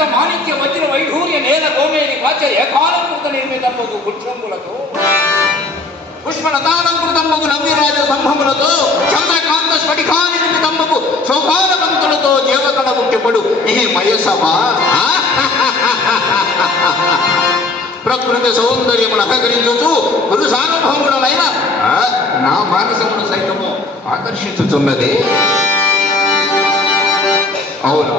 రజత మాణిక్య వజ్ర వైఢూర్య నేల గోమేని వాచ ఏకాలంకృత నిర్మితమ్మకు గుక్షంబులతో పుష్పలతాలంకృతమ్మకు నవ్యరాజ సంభములతో చంద్రకాంత స్ఫటికాని నిర్మితమ్మకు సౌభాగవంతులతో దేవతల ముఖ్యపడు ఈ మయసభ. ప్రకృతి సౌందర్యమును అహకరించుచు గురు సార్వభౌముడమైన ఆ, నా మానసమును సైతము ఆకర్షించుతున్నది అవును.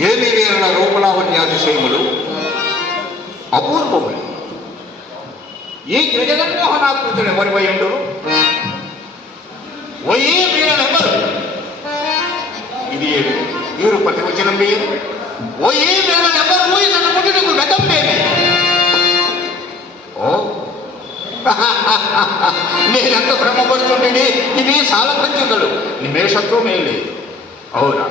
ఏమి వీరణ రూపలావణ్యాతిశయములు అపూర్వములు. ఈ త్రిజగన్మోహనాకృతులు ఎవరి వయండు ఓయే వీరనెవరు ఇది ఏమి వీరు. ప్రతివచనం వేయరు ఓయే వీరనెవరు ఇతను గతం గతంబేమి ఓ. నేనెంత భ్రమపడుతుంటే ఇవి నిమేషత్వం ఏం లేదు అవునా?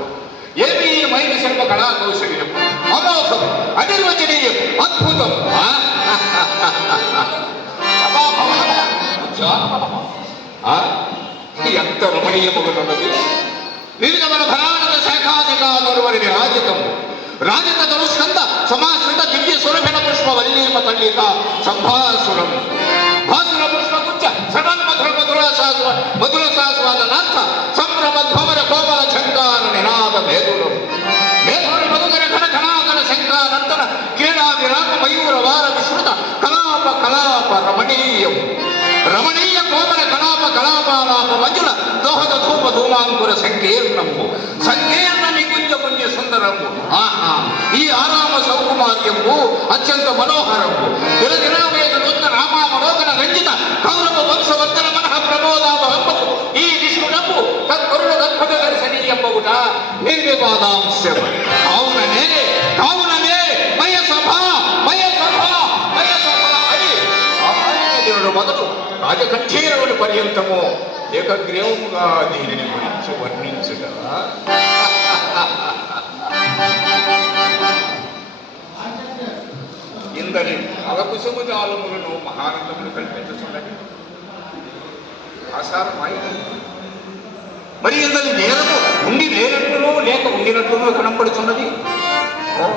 ఏమి మైండ్ శిల్ప కళా కౌశల్యం అమోఘం అనిర్వచనీయం అద్భుతం ఆ? సభాభవనమా? ఉద్యానవనమా? ఆ? ఎంత రమణీయముగుతున్నది వివిధమైన భరానక శాఖాధికారువరిని రాజితము రాజిత ధనుష్కంద సమాశ్రిత దివ్య సురభిణ పుష్ప వల్లీమ తల్లిక సంభాసురం ರಮಣೀಯ ಕೋಮಲ ಕಲಾಪ ಕಲಾಪಾಲಾಪ ಮಂಜುಳ ದೋಹದ ಧೂಪ ಧೂಮಾಂಕುರ ಸಂಕೀರ್ಣಂಬು ಸಂಕೀರ್ಣ ನಿಕುಂಜ ಕುಂಜ ಸುಂದರಂಬು ಆಹಾ ಈ ಆರಾಮ ಸೌಕುಮಾರ್ಯಂಬು ಅತ್ಯಂತ ಮನೋಹರಂಬು ಇರದಿರಾವೇಗ ನೊಂದ ರಾಮಾವಲೋಕನ ರಂಜಿತ ಕೌರವ ವಂಶವರ್ಧನ ಮನಃ ಪ್ರಮೋದಾವ ಹಂಬವು ಈ ವಿಷ್ಣುಡಂಬು ತತ್ಕರುಣ ದರ್ಭಗ ದರ್ಶನಿ ಎಂಬವುಟ ನಿರ್ವಿವಾದಾಂಶವ అది రాజకంఠీరవుని పర్యంతము ఏకగ్రీవముగా దీనిని గురించి వర్ణించుట. ఇందరి అలకుశముజాలములను మహానందములు కల్పించుతున్నది ఆసారమాయి మరి ఇందరి నేలము ఉండి లేనట్లునో లేక ఉండినట్లునో కనపడుతున్నది ఓ.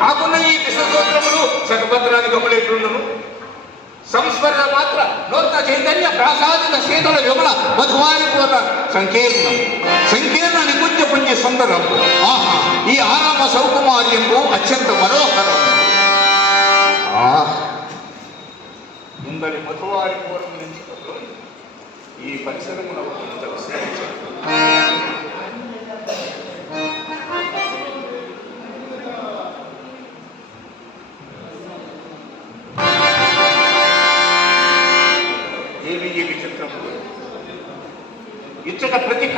కాకుండా ఈ విశ్వసూత్రములు శతభద్రానికి గమలేట్లుండును సంస్మరణ మాత్ర నూతన చైతన్య ప్రాసాదిత శీతల విమల మధువారి పూర్ణ సంకీర్ణం. సంకీర్ణ నికుంజ పుణ్య సుందరం. ఆహా ఈ ఆరామ సౌకుమార్యము అత్యంత మనోహరం. ఆ ఇందరి మధువారి పూర్వం నుంచి ఈ పరిసరమున ఇంత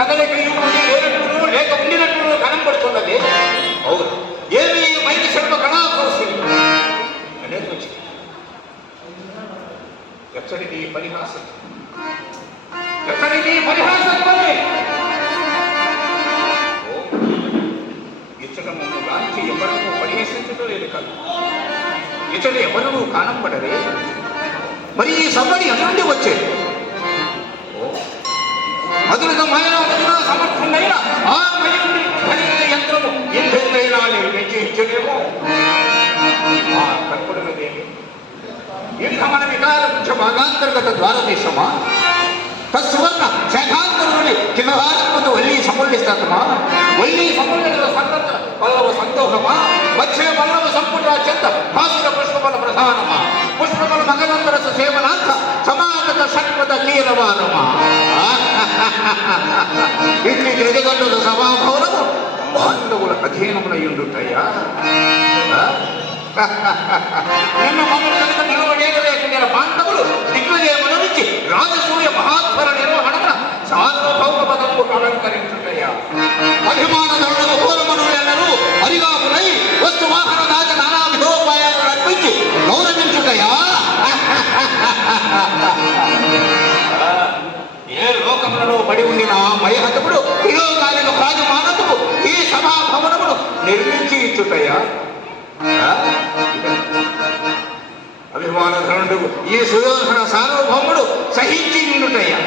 ప్రతి కదలికయు ఉండి లేక ఉండినట్లు కనబడుతున్నది. అవును. ఏమి ఈ మైండ్ శర్మ కళాకౌశల్యం అనేది వచ్చింది ఎచ్చడిది పరిహాసం. ఎచ్చడిది పరిహాసం మరి. ఓ, ఇచ్చట పరిహసించడం లేదు కాదు. ఇచ్చట ఎవరూ కానంపడరే. మరి ఈ సవ్వడి వచ్చేది? ఓ, మధురత ఆ మయుడి ఖరీద యంత్రము ఎందైనా నిర్మించి ఇచ్చడేమో ఆ కల్పడమదేమి ఇంక మన వికార ముఖ్య భాగాంతర్గత ద్వారదేశమా? తత్సువర్ణ శాఖాంతరుని కిలహారత్మతో వల్లి సముల్లిస్తాతమా వల్లి సముల్లిత సన్నత పల్లవ సంతోషమా వచ్చే పల్లవ సంపుట చెంత భాసుర పుష్పబల ప్రధానమా? పుష్పమల మగనందరస సేవనాంత సమాగత షట్పద కీరవానమా ఇన్ని జగగండుల సభాభవనము పాండవుల అధీనమునయుండుటయ్యా నిన్న మమ్మల్ని కనుక నిలవడేయలేక పాండవులు పడి ఉండిన మయహతముడు విలోకానికి రాజమానముకు ఈ సభాభవనమును నిర్మించి ఇచ్చుటయా అభిమాన ధనుడు ఈ సుయోధన సార్వభౌముడు సహించి నిండుటయ్యా?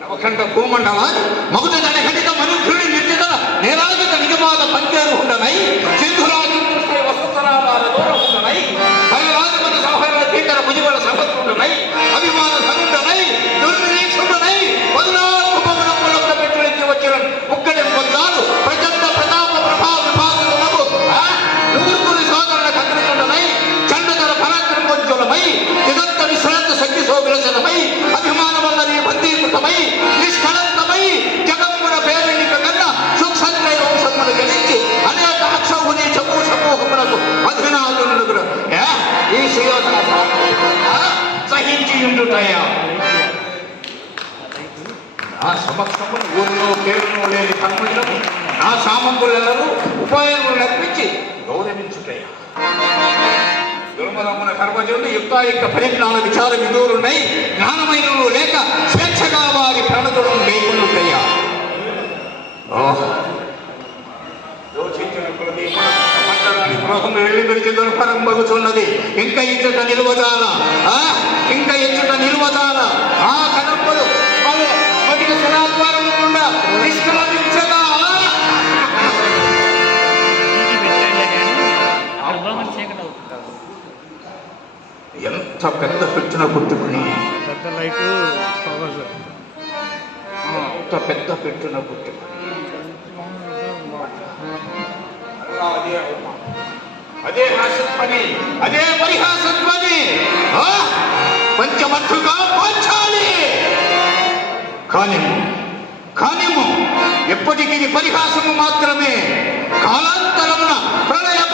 నవఖండ భూమండలాన్ని మగుత దాని ఖండిత సహించి నా సమస్తము ఊరిలో పేరును లేని కన్నులను నా సామంతులెల్లరూ ఉపాయములు నడిపించి గౌరవించుటయ్యా దుర్మలమున కర్మజుడు యుక్తాయుక్త పరిజ్ఞాన విచార విధులున్నాయి జ్ఞానమైన లేక స్వేచ్ఛగా వారి ప్రణతులను లేకున్నట్టయ్యా గృహం వెళ్ళి విడిచి దుర్భరం బగుచున్నది ఇంకా ఇచ్చట నిలువజాల ఇంకా ఇచ్చట నిలువదాల ఆ గుండా నిష్క్రమించగా చీకటి అవుతుంది ఎంత పెద్ద పెట్టిన పుట్టుకుని పెద్ద లైట్ పవర్ ఎంత పెద్ద పెట్టున పుట్టుకుని అదే. అదే హాస్యధ్వని అదే పరిహాసధ్వని. పంచమట్టుగా పంచాలి కాలేము కాలేము ఎప్పటికీ పరిహాసము మాత్రమే. కాలాంతరమున ప్రళయం